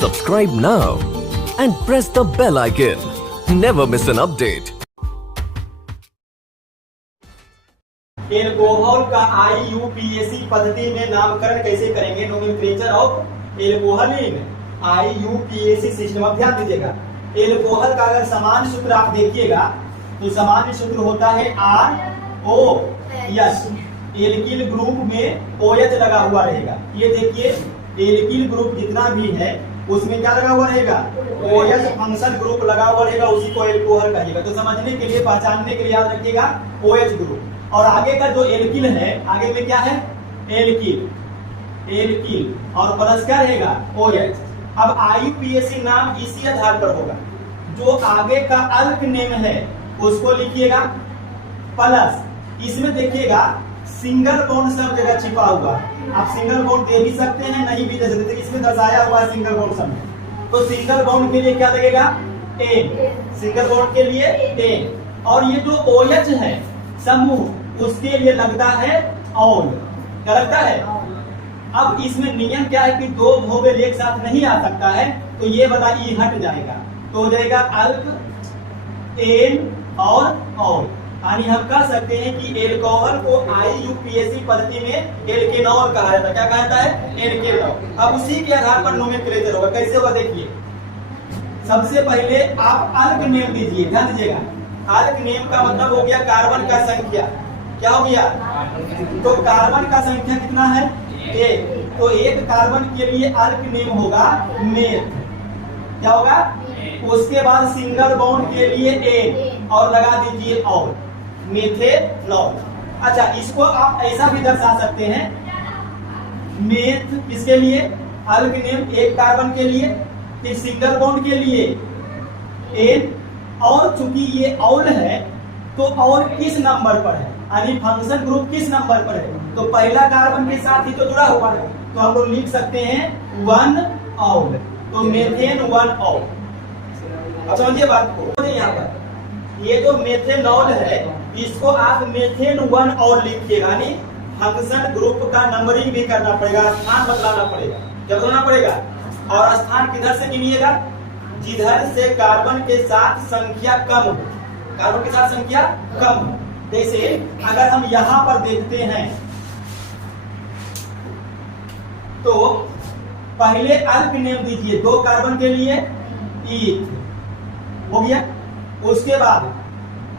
Subscribe now and press the bell icon. Never miss an update. Alcohol का IUPAC पद्धति में नामकरण कैसे करेंगे? Nomenclature of alcohol in IUPAC system. अब ध्यान दीजिएगा, एल्कोहल का अगर सामान्य सूत्र आप देखिएगा तो सामान्य सूत्र होता है ROH। एल्किल ग्रुप में OH लगा हुआ रहेगा। ये देखिए, एल्किल ग्रुप जितना भी है उसमें क्या लगा हुआ रहेगा? OH फंक्शन ग्रुप लगा हुआ रहेगा, उसी को एल्कोहल कहिएगा। तो समझने के लिए, पहचानने के लिए याद रखिएगा OH ग्रुप। और आगे का जो एल्किल है, आगे में क्या है? एल्किल और प्लस क्या रहेगा? OH। अब IUPAC नाम इसी आधार पर होगा, जो आगे का अल्क नेम है उसको लिखिएगा प्लस, इसमें देखिएगा सिंगल बॉन्ड सब जगह छिपा हुआ। आप सिंगल बॉन्ड दे भी सकते हैं, नहीं भी दे सकते, इसमें दर्शाया हुआ है सिंगल बॉन्ड सब में। तो सिंगल बॉन्ड के लिए क्या लगेगा? एन। सिंगल बॉन्ड के लिए एन। और ये जो OH है समूह, उसके लिए लगता है ऑल। क्या लगता है? अब इसमें नियम क्या है कि दो वोवेल एक साथ नहीं आ सकता है, तो ये वाला ई हट जाएगा, तो हो जाएगा अल्क, एन और ऑल। यानी हम कह सकते हैं कि एल्कोहल को IUPAC पद्धति में एल्केनॉल कहा जाता है। क्या कहा जाता है? एल्केनॉल। अब उसी के आधार पर नोमेनक्लेचर होगा। कैसे होगा देखिए, सबसे पहले आप अल्क नेम दीजिए। ध्यान दीजिएगा, अल्क नेम का मतलब हो गया कार्बन का संख्या। क्या हो गया? तो कार्बन का संख्या कितना है? 1। तो एक कार्बन के लिए अल्क नेम होगा मेथ। क्या होगा? उसके बाद सिंगल बॉन्ड के लिए एन और लगा दीजिए ऑल, मेथेनॉल। अच्छा, इसको आप ऐसा भी दर्शा सकते हैं, मेथ किसके लिए? अल्क नेम एक कार्बन के लिए, फिर सिंगल बॉन्ड के लिए एन, और चूंकि ये ऑल है तो ऑल किस नंबर पर है, यानी फंक्शन ग्रुप किस नंबर पर है? तो पहला कार्बन के साथ ही तो जुड़ा हुआ है, तो हम लोग लिख सकते हैं 1 ऑल। तो मेथेन 1 ऑल। अब समझिए बात को, यहाँ पर ये जो मेथेनॉल है इसको आप मेथेन 1 ऑल लिखिएगा, यानी फंक्शन ग्रुप का नंबरिंग भी करना पड़ेगा, स्थान बदलाना पड़ेगा। क्या बदलना पड़ेगा? और स्थान किधर से गिनिएगा? जिधर से कार्बन के साथ संख्या कम हो। कार्बन के साथ संख्या कम हो। जैसे अगर हम यहां पर देखते हैं तो पहले अल्क नेम दीजिए, 2 कार्बन के लिए ईथ हो गया। उसके बाद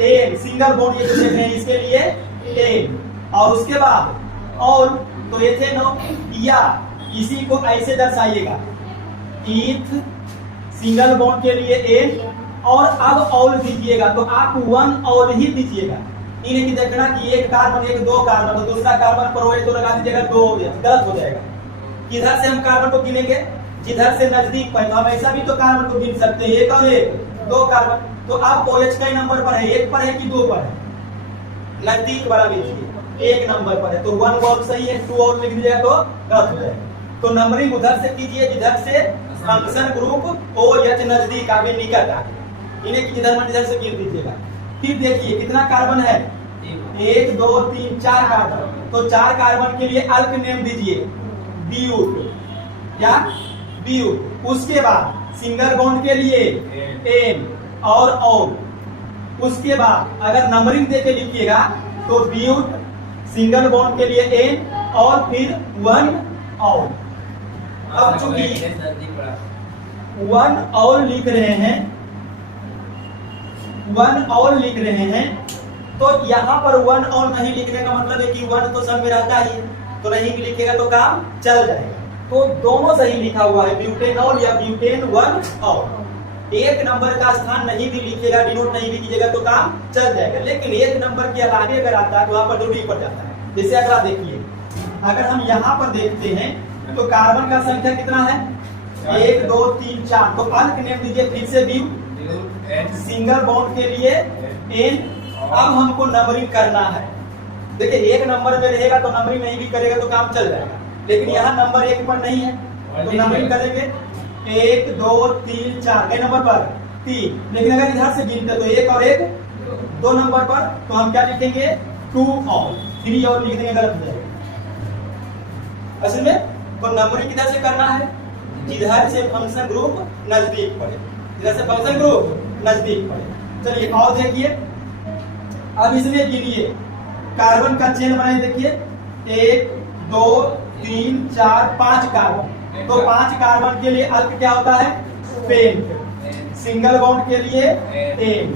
एन, सिंगल बॉन्ड ये जो देख रहे हैं इसके लिए एन, और उसके बाद ऑल, तो एथेनॉल। या इसी को ऐसे दर्शाइएगा, ईथ, सिंगल बॉन्ड के लिए एन, और अब ऑल दीजिएगा तो आप 1 ऑल ही दीजिएगा। इन्हें की देखना कि एक कार्बन, एक 2 कार्बन, तो दूसरा कार्बन पर OH तो लगा दीजिएगा 2, गलत हो जाएगा। किधर से हम कार्बन को गिनेंगे? जिधर से नजदीक पर। तो हम ऐसा भी तो कार्बन को गिन सकते हैं, 1 और 1, 2 कार्बन। तो अब OH कई नंबर पर है? 1 पर है कि 2 पर है? नजदीक वाला लीजिए, 1 नंबर पर है, तो 1 और सही है, 2 और लिख दीजिएगा तो गलत हो जाएगा। तो नंबरिंग उधर से कीजिए जिधर से फंक्शन ग्रुप OH नजदीक आगे निकट आगे, इन्हें की जिधर से गिन दीजिएगा। फिर देखिए कितना कार्बन है? 1 2 3 4 कार्बन। तो 4 कार्बन के लिए अल्क नेम दीजिए ब्यूट। क्या? ब्यूट। उसके बाद सिंगल बॉन्ड के लिए एन और ऑल। उसके बाद अगर नंबरिंग देके लिखिएगा तो ब्यूट, सिंगल बॉन्ड के लिए एन, और फिर 1 ऑल। अब चूंकि 1 ऑल लिख रहे हैं, 1 ऑल लिख रहे हैं, तो यहाँ पर 1 ऑल नहीं लिखने का मतलब है कि 1 तो सब में रहता ही, तो नहीं भी लिखेगा तो काम चल जाएगा। तो दोनों सही लिखा हुआ है, ब्यूटेनॉल या ब्यूटेन 1 ऑल। 1 नंबर का स्थान नहीं भी लिखिएगा, डिनोट नहीं भी कीजिएगा तो काम चल जाएगा। लेकिन 1 नंबर के अलावे अगर आता है तो वहां पर जरूरी पड़ जाता है। जैसे अगला देखिए, अगर हम यहाँ पर देखते हैं तो कार्बन का संख्या कितना है? 1 2 3 4। तो अल्क नेम दीजिए फिर से ब्यूट, सिंगल बॉन्ड के लिए एन। अब हमको नंबरिंग करना है। देखिए 1 नंबर में रहेगा तो नंबरिंग नहीं भी करेगा तो काम चल जाएगा, लेकिन यहाँ नंबर 1 पर नहीं है तो नंबरिंग करेंगे 1 2 3 4। कई नंबर पर? 3। लेकिन अगर इधर से गिनते तो 1 और 1 2 नंबर पर, तो हम क्या लिखेंगे? 2 ऑल। 3 और लिख देंगे, गलत हो जाएगा। असल में तो नंबरिंग किधर से करना है? जिधर से फंक्शन ग्रुप नजदीक पड़े, जिधर से फंक्शन ग्रुप नजदीक पड़े। चलिए और देखिए, अब इसमें गिनिए कार्बन का चेन बनाइए। देखिए 1 2 3 4 5 कार्बन, तो 5 कार्बन के लिए अल्क क्या होता है? पेन। सिंगल बॉन्ड के लिए एन।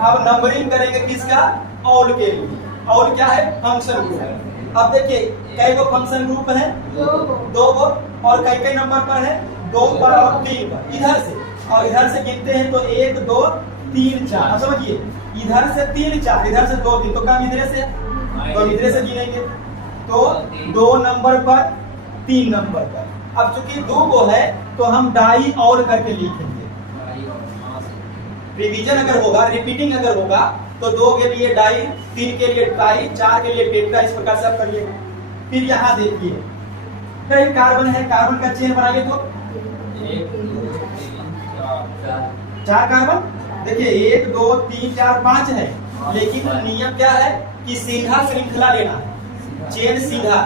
अब नंबरिंग करेंगे किसका? ऑल के लिए। ऑल क्या है? Function group. अब देखिए कई को फंक्शन ग्रुप है? 2 को। और कई कई नंबर पर है? 2 पर और 3 पर। इधर से और इधर से गिनते हैं तो 1 2 3 4। अब समझिए इधर से 3 4, इधर से 2 3, तो कम इधर से, तो इधर से गिनेंगे तो 2 नंबर पर 3 नंबर पर। अब चूंकि 2 को है तो हम डाई और करके लिखेंगे। रिवीजन अगर होगा, रिपीटिंग अगर होगा तो 2 के लिए डाई, 3 के लिए ट्राई, 4 के लिए टेट्रा, इस प्रकार से आप करिएगा। फिर यहाँ देखिए कई कार्बन है, कार्बन का चेन बनाइए तो 4 कार्बन। देखिए 1 2 3 4 5 है, लेकिन नियम क्या है कि सीधा श्रृंखला लेना है, चेन सीधा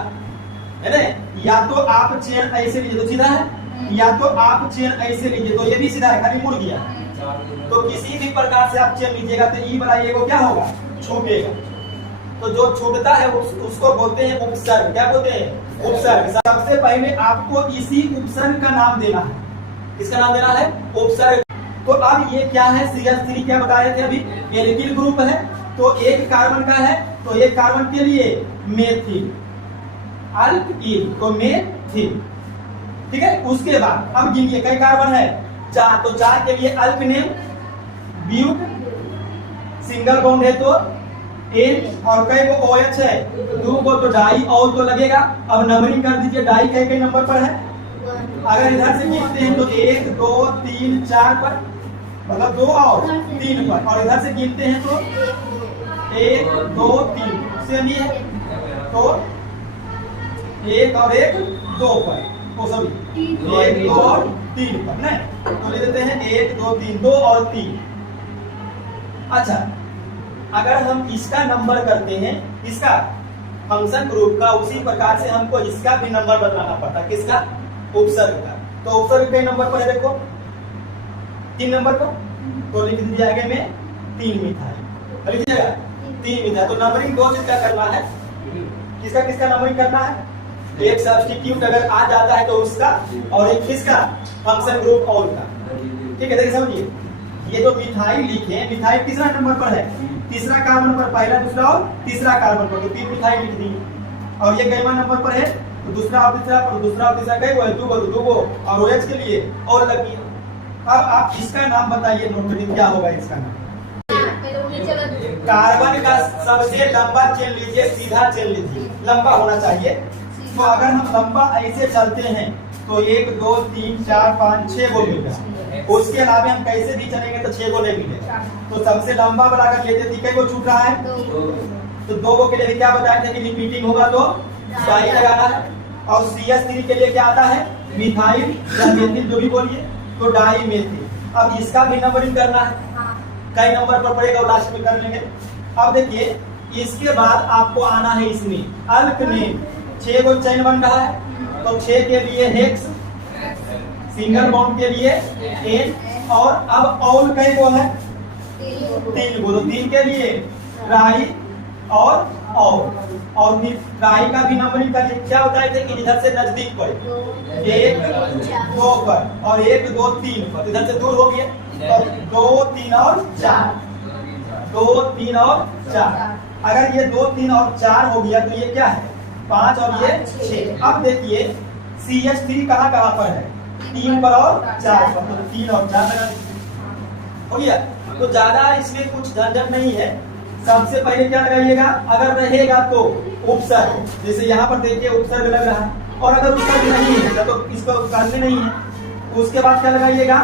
है ना। या तो आप चेन ऐसे लीजिए तो सीधा है, या तो आप चेन ऐसे लीजिए तो ये भी सीधा है, खाली मुड़ गया। तो किसी भी प्रकार से आप चेन लीजिएगा तो ई वाला ये को क्या होगा? छूटेगा। तो जो छूटता है उसको बोलते हैं उपसर्ग। क्या बोलते हैं? उपसर्ग। सबसे पहले आपको इसी उपसर्ग का नाम देना है। किसका नाम देना है? उपसर्ग। तो अब ये क्या है? CH3 क्या बता रहे थे अभी? एल्किल ग्रुप है, तो एक कार्बन का है, तो एक कार्बन के लिए मेथिल, अल्किल, तो मेथिल। ठीक है। उसके बाद अब गिनिए कई कार्बन है? 4, तो 4 के लिए अल्क नेम ब्यूट, सिंगल बॉन्ड है तो एन, और कई को OH है, 2 को तो डाई और तो लगेगा। अब नंबरिंग कर दीजिए, डाई कई कई नंबर पर है? अगर इधर से गिनते हैं तो 1 2 3 4 पर, मतलब 2 और 3 पर, और इधर से गिनते हैं तो 1 2 3 से भी है, तो 1 और 1 2 पर, तो सभी 1 2 और 3 पर नहीं, तो ले देते हैं 1 2 3, 2 और 3। अच्छा, अगर हम इसका नंबर करते हैं, इसका फंक्शन ग्रुप का, उसी प्रकार से हमको इसका भी नंबर बताना पड़ता है। किसका? उपसर्ग का। तो उपसर्ग कई नंबर पर है? देखो 3 नंबर पर, तो लिख दीजिए आगे में 3 मिथाइल, लिख दीजिएगा 3 मिथाइल। तो नंबरिंग 2 चीज का करना है। किसका किसका नंबरिंग करना है? एक सब्स्टिट्यूट अगर आ जाता है तो उसका, और एक किसका? फंक्शन ग्रुप और का। ठीक है, देखिए समझिए, ये जो मिथाइल लिखे, मिथाइल किसरा नंबर पर है? तीसरा कार्बन पर, पहला दूसरा और तीसरा कार्बन पर, तो 3 मिथाइल लिख दी। और ये कैमा नंबर पर है, तो दूसरा और तीसरा पर, दूसरा और तीसरा कई को है? 2 को, तो 2 को, और OH के लिए और लगी। अब आप इसका नाम बताइए, नोट करिए क्या होगा इसका नाम। कार्बन का सबसे लंबा चेन लीजिए, सीधा चेन लीजिए, लंबा होना चाहिए। तो अगर हम लंबा ऐसे चलते हैं तो 1 2 3 4 5 6 गो मिलेगा। उसके अलावा हम कैसे भी चलेंगे तो 6 गो नहीं मिलेगा। तो सबसे लंबा वाला अगर लेते थे, कई को छूट रहा है? तो 2 गो के लिए क्या बताए थे कि रिपीटिंग होगा तो डाई लगाना है। और CH3 के लिए क्या आता है? मिथाइल या मेथिल, जो भी बोलिए, तो डाई मेथिल। अब इसका भी नंबरिंग करना है, कई नंबर पर पड़ेगा, लास्ट में कर लेंगे। अब देखिए इसके बाद आपको आना है इसमें अल्क नेम। 6 को चेन बन रहा है, तो 6 के लिए हेक्स, सिंगल बॉन्ड के लिए एन, और अब ऑल कई को है? 3 को, तो 3 के लिए ट्राई और फिर ट्राई का भी नंबरिंग करके क्या बताए थे कि इधर से नजदीक पर 1 2 पर, और 1 2 3 पर, इधर से दूर हो गया, तो 2 3 और 4, 2 3 और 4। अगर ये 2 3 और 4 हो गया तो ये क्या है? 5 और ये 6। अब देखिए CH3 कहाँ कहाँ पर है? 3 पर और 4 पर, तो 3 और 4 लगा हो गया। तो ज्यादा इसमें कुछ झंझट नहीं है। सबसे पहले क्या लगाइएगा? अगर रहेगा तो उपसर्ग, जैसे यहाँ पर देखिए उपसर्ग लग रहा है, और अगर उपसर्ग नहीं है तो इसको करने नहीं है। उसके बाद क्या लगाइएगा?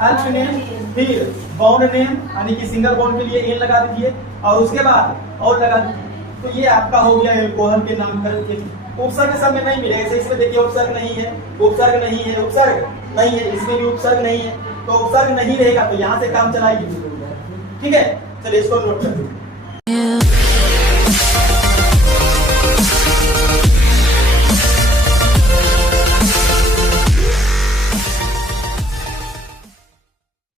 अल्क नेम, फिर बॉन्ड नेम, यानी कि सिंगल बॉन्ड के लिए एन लगा दीजिए, और उसके बाद और लगा दीजिए। तो ये आपका हो गया एल्कोहल के नामकरण के लिए। उपसर्ग सब में नहीं मिलेगा, जैसे इसमें देखिए उपसर्ग नहीं है, उपसर्ग नहीं है, उपसर्ग नहीं है, इसमें भी उपसर्ग नहीं है। तो उपसर्ग नहीं रहेगा तो यहाँ से काम चलाइए। ठीक है, चलिए इसको नोट कर लीजिए।